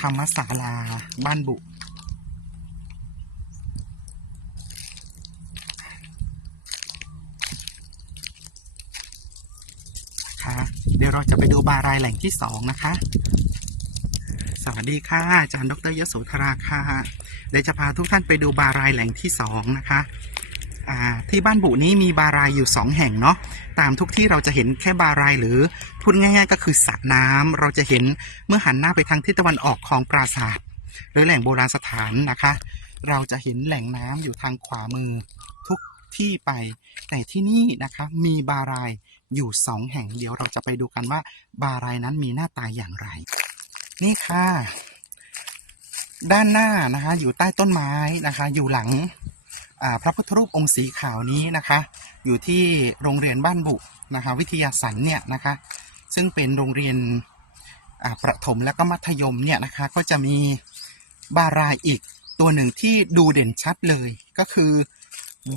ธรรมศาลาบ้านบุค่ะเดี๋ยวเราจะไปดูบารายแหล่งที่สองนะคะ สวัสดีค่ะ อาจารย์ดรยโสธราค่ะ เดี๋ยวจะพาทุกท่านไปดูบารายแหล่งที่สองนะคะ ที่บ้านบุนี้มีบารายอยู่สองแห่งเนาะตามทุกที่เราจะเห็นแค่บารายหรือพูดง่าย ๆ ก็คือสระน้ำเราจะเห็นเมื่อหันหน้าไปทางทิศตะวันออกของปราสาทหรือแหล่งโบราณสถานนะคะ เราจะเห็นแหล่งน้ำอยู่ทางขวามือทุกที่ไป แต่ที่นี่นะคะมีบารายอยู่สองแห่งเดี๋ยวเราจะไปดูกันว่า บารายนั้นมีหน้าตาอย่างไร นี่ค่ะ ด้านหน้านะคะ อยู่ใต้ต้นไม้นะคะ อยู่หลัง พระพุทธรูปองค์สีขาวนี้นะคะ อยู่ที่โรงเรียนบ้านบุนะคะวิทยาสันเนี่ยนะคะ ซึ่งเป็นโรงเรียนประถมและก็มัธยมเนี่ยนะคะก็จะมีบารายอีกตัวหนึ่งที่ดูเด่นชัดเลยก็คือ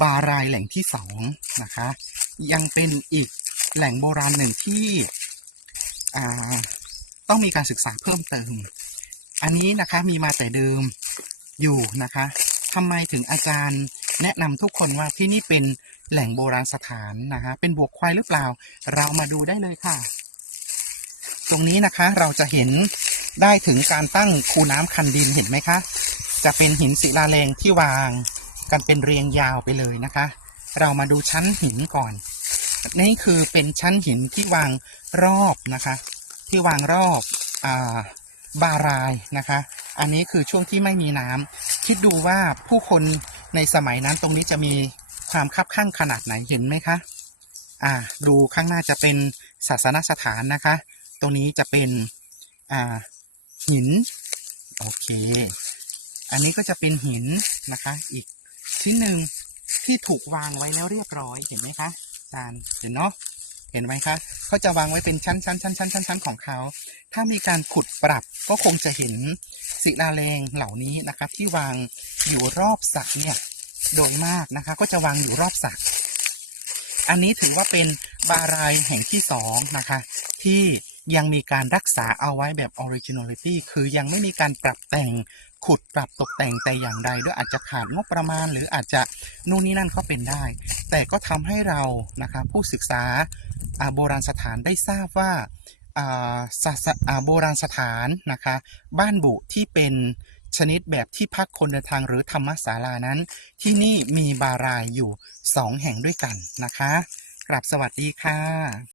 บารายแหล่งที่สองนะคะ ยังเป็นอีกแหล่งโบราณหนึ่งที่ต้องมีการศึกษาเพิ่มเติม อันนี้นะคะมีมาแต่เดิมอยู่นะคะทำไมถึงอาจารย์ แนะนำทุกคนว่าที่นี่เป็นแหล่งโบราณสถานนะคะเป็นบวกควายหรือเปล่า เรามาดูได้เลยค่ะ ตรงนี้นะคะเราจะเห็นได้ถึงการตั้งคูน้ำคันดินเห็นไหมคะ จะเป็นหินศิลาแรงที่วางกันเป็นเรียงยาวไปเลยนะคะ เรามาดูชั้นหินก่อน นี่คือเป็นชั้นหินที่วางรอบนะคะ ที่วางรอบอาบารายนะคะ อันนี้คือช่วงที่ไม่มีน้ำคิดดูว่าผู้คน ในสมัยนั้นตรงนี้จะมีความคับข้างขนาดไหนเห็นไหมคะ อ่า ดูข้างหน้าจะเป็นศาสนสถานนะคะ ตรงนี้จะเป็นอ่าหิน โอเค อันนี้ก็จะเป็นหินนะคะ อีกชิ้นหนึ่งที่ถูกวางไว้แล้วเรียบร้อยเห็นไหมคะอาจารย์เห็นเนาะเห็นไหมคะเขาจะวางไว้เป็นชั้นชั้นชั้นชั้นชั้นชั้นของเขา ถ้ามีการขุดปรับก็คงจะเห็น ศิลาแรงเหล่านี้นะครับ ที่วางอยู่รอบสระเนี่ยโดยมากนะคะ ก็จะวางอยู่รอบสระอันนี้ถือว่าเป็นบารายแห่งที่สองนะคะ ที่ยังมีการรักษาเอาไว้แบบ originality คือยังไม่มีการปรับแต่งขุดปรับตกแต่งแต่อย่างใดด้วยอาจจะขาดงบประมาณ หรืออาจจะนู่นนี่นั่นก็เป็นได้ แต่ก็ทำให้เรานะคะผู้ศึกษาโบราณสถานได้ทราบว่า โบราณสถานนะคะ บ้านบุที่เป็นชนิดแบบที่พักคนเดินทางหรือธรรมศาลานั้น ที่นี่มีบารายอยู่สองแห่งด้วยกันนะคะกลับสวัสดีค่ะ